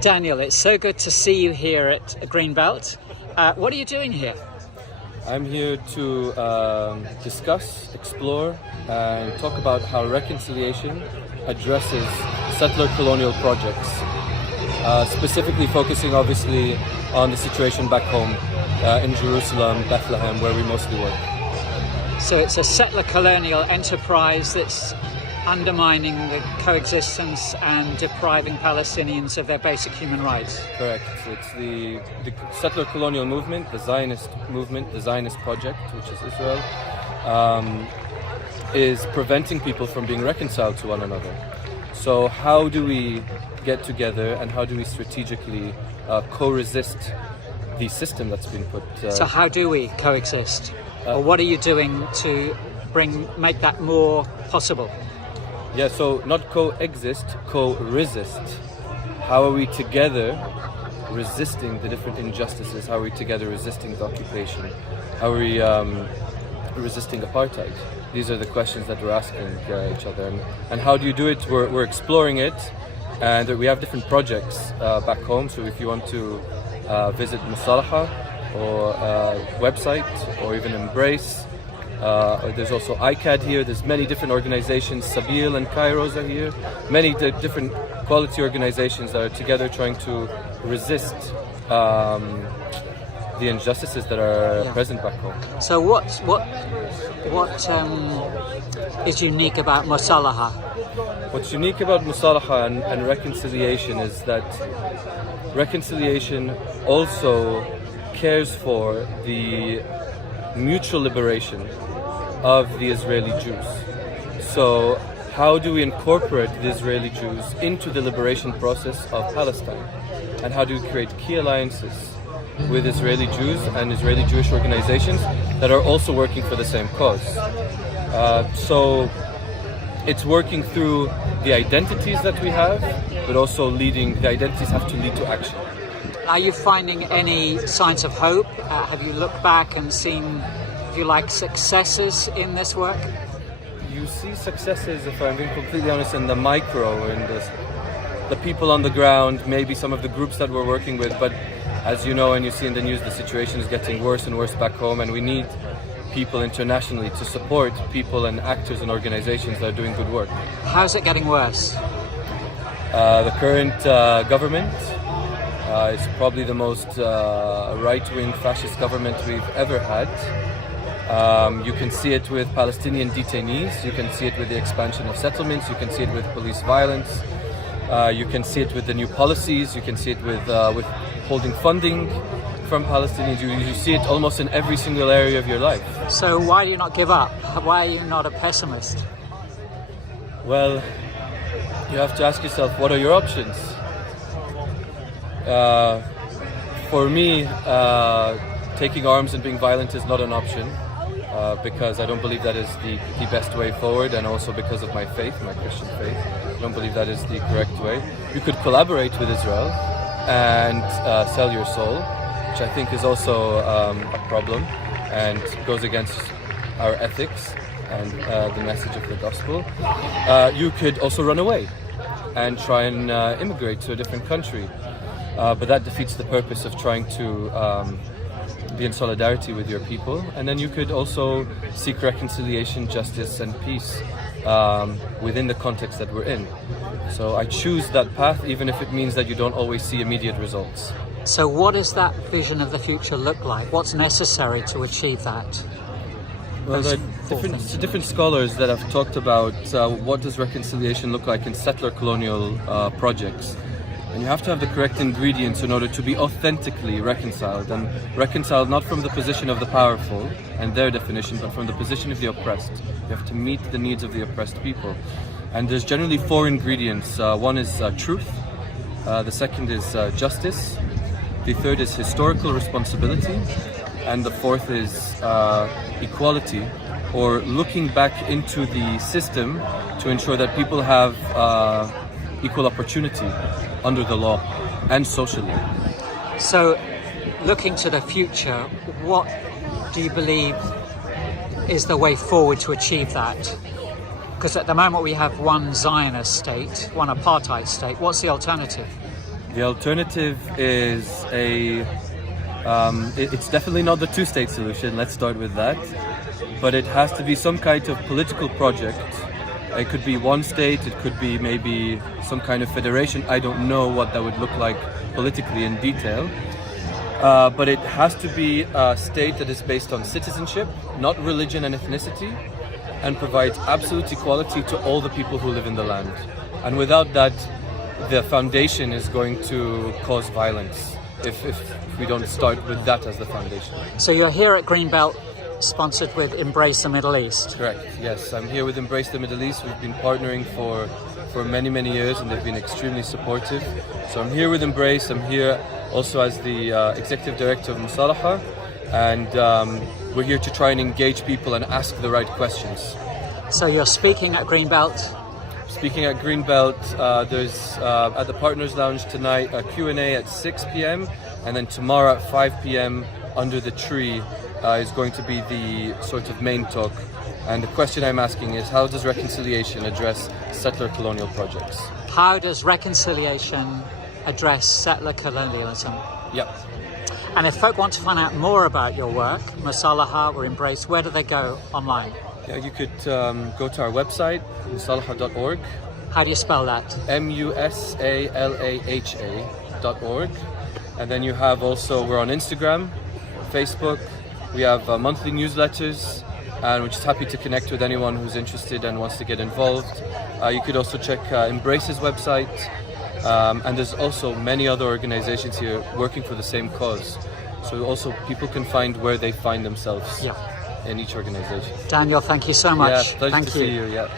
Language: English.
Daniel, it's so good to see you here at Greenbelt. What are you doing here? I'm here to discuss, explore, and talk about how reconciliation addresses settler colonial projects, specifically focusing obviously on the situation back home in Jerusalem, Bethlehem, where we mostly work. So it's a settler colonial enterprise that's undermining the coexistence and depriving Palestinians of their basic human rights. Correct. So it's the settler colonial movement, the Zionist movement, the Zionist project, which is Israel, is preventing people from being reconciled to one another. So how do we get together and how do we strategically co-resist the system that's been put? So how do we coexist? Or what are you doing to make that more possible? Yeah, so not coexist, co-resist. How are we together resisting the different injustices? How are we together resisting the occupation? How are we resisting apartheid? These are the questions that we're asking each other. And how do you do it? We're exploring it, and we have different projects back home. So if you want to visit Musalaha or website or even Embrace, there's also ICAD here. There's many different organizations. Sabil and Kairos are here. Many different quality organizations that are together trying to resist the injustices that are present back home. So what is unique about Musalaha? What's unique about Musalaha and reconciliation is that reconciliation also cares for the mutual liberation of the Israeli Jews. So how do we incorporate the Israeli Jews into the liberation process of Palestine? And how do we create key alliances with Israeli Jews and Israeli Jewish organizations that are also working for the same cause? So it's working through the identities that we have, but also the identities have to lead to action. Are you finding any signs of hope? Have you looked back and seen, if you like, successes in this work? You see successes, if I'm being completely honest, in the micro, in the people on the ground, maybe some of the groups that we're working with, but as you know and you see in the news, the situation is getting worse and worse back home, and we need people internationally to support people and actors and organizations that are doing good work. How's it getting worse? The current government is probably the most right-wing fascist government we've ever had. You can see it with Palestinian detainees, you can see it with the expansion of settlements, you can see it with police violence, you can see it with the new policies, you can see it with holding funding from Palestinians. You see it almost in every single area of your life. So why do you not give up? Why are you not a pessimist? Well, you have to ask yourself, what are your options? For me, taking arms and being violent is not an option, because I don't believe that is the best way forward, and also because of my faith, my Christian faith. I don't believe that is the correct way. You could collaborate with Israel and sell your soul, which I think is also a problem and goes against our ethics and the message of the gospel. You could also run away and try and immigrate to a different country. But that defeats the purpose of trying to be in solidarity with your people. And then you could also seek reconciliation, justice, and peace within the context that we're in. So I choose that path, even if it means that you don't always see immediate results. So what does that vision of the future look like? What's necessary to achieve that? Well, there are different scholars that have talked about what does reconciliation look like in settler colonial projects. And you have to have the correct ingredients in order to be authentically reconciled, and reconciled not from the position of the powerful and their definition, but from the position of the oppressed. You have to meet the needs of the oppressed people. And there's generally 4 ingredients. One is truth, the second is justice, the third is historical responsibility, and the fourth is equality, or looking back into the system to ensure that people have equal opportunity under the law and socially. So, looking to the future, what do you believe is the way forward to achieve that? Because at the moment we have one Zionist state, one apartheid state. What's the alternative? The alternative is it's definitely not the two-state solution, let's start with that. But it has to be some kind of political project. It could be one state, it could be maybe some kind of federation. I don't know what that would look like politically in detail. But it has to be a state that is based on citizenship, not religion and ethnicity, and provides absolute equality to all the people who live in the land. And without that, the foundation is going to cause violence if we don't start with that as the foundation. So you're here at Greenbelt, sponsored with Embrace the Middle East. Correct, yes. I'm here with Embrace the Middle East. We've been partnering for many years, and they've been extremely supportive. So I'm here with Embrace. I'm here also as the Executive Director of Musalaha, and we're here to try and engage people and ask the right questions. So you're speaking at Greenbelt. Speaking at Greenbelt, there's at the Partners Lounge tonight a Q&A at 6 p.m. and then tomorrow at 5 p.m. under the tree is going to be the sort of main talk. And the question I'm asking is, how does reconciliation address settler colonial projects? How does reconciliation address settler colonialism? Yep. And if folk want to find out more about your work, Musalaha or Embrace, where do they go online? Yeah, you could go to our website, musalaha.org. How do you spell that? musalaha.org. And then you have also, we're on Instagram, Facebook. We have monthly newsletters, and we're just happy to connect with anyone who's interested and wants to get involved. You could also check Embrace's website, and there's also many other organizations here working for the same cause. So also people can find where they find themselves in each organization. Daniel, thank you so much. Yeah, pleasure thank to you. see you. Yeah.